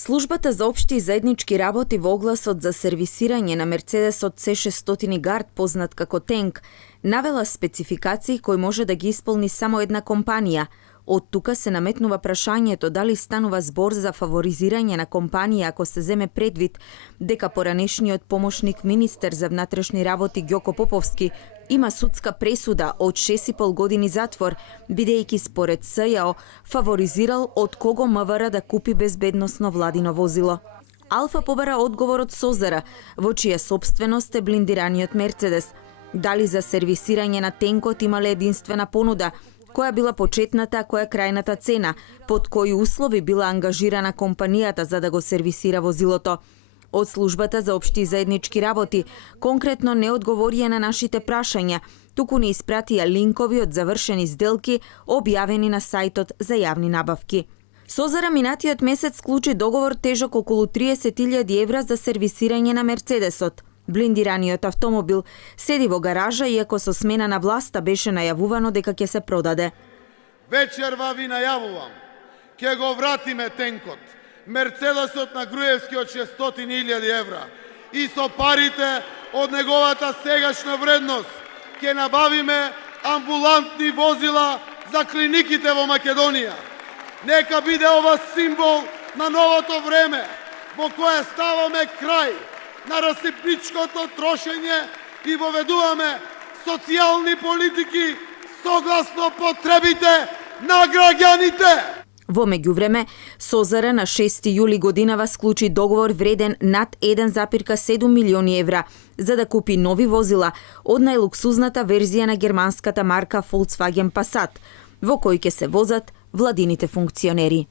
Службата за општи и заеднички работи во огласот за сервисирање на Мерцедесот C600 Guard, познат како Тенк, навела спецификации кои може да ги исполни само една компанија. Од тука се наметнува прашањето дали станува збор за фаворизирање на компанија ако се земе предвид дека поранешниот помошник министер за внатрешни работи Ѓоко Поповски има судска пресуда од 6,5 години затвор, бидејќи според СЈО фаворизирал од кого МВР да купи безбедносно владино возило. Алфа побара одговор од Созара, во чија собственост е блиндираниот Мерцедес. Дали за сервисирање на Тенкот имале единствена понуда, која била почетната, која крајната цена, под кои услови била ангажирана компанијата за да го сервисира возилото. Од службата за општи и заеднички работи конкретно не одговорија на нашите прашања, туку ни испратија линкови од завршени сделки објавени на сајтот за јавни набавки. Созара минатиот месец склучи договор тежок околу 30.000 евра за сервисирање на Мерцедесот. Блиндираниот автомобил седи во гаража, иако со смена на власта беше најавувано дека ќе се продаде. Вечерва ви најавувам, ќе го вратиме Тенкот, Мерцедесот на Груевски од 600.000 евра и со парите од неговата сегашна вредност ќе набавиме амбулантни возила за клиниките во Македонија. Нека биде ова символ на новото време, во кое ставаме крај на расипничкото трошење и воведуваме социјални политики согласно потребите на граѓаните. Во меѓувреме, Созара на 6 јули годинава склучи договор вреден над 1,7 милиони евра за да купи нови возила од најлуксузната верзија на германската марка Volkswagen Passat, во кој ќе се возат владините функционери.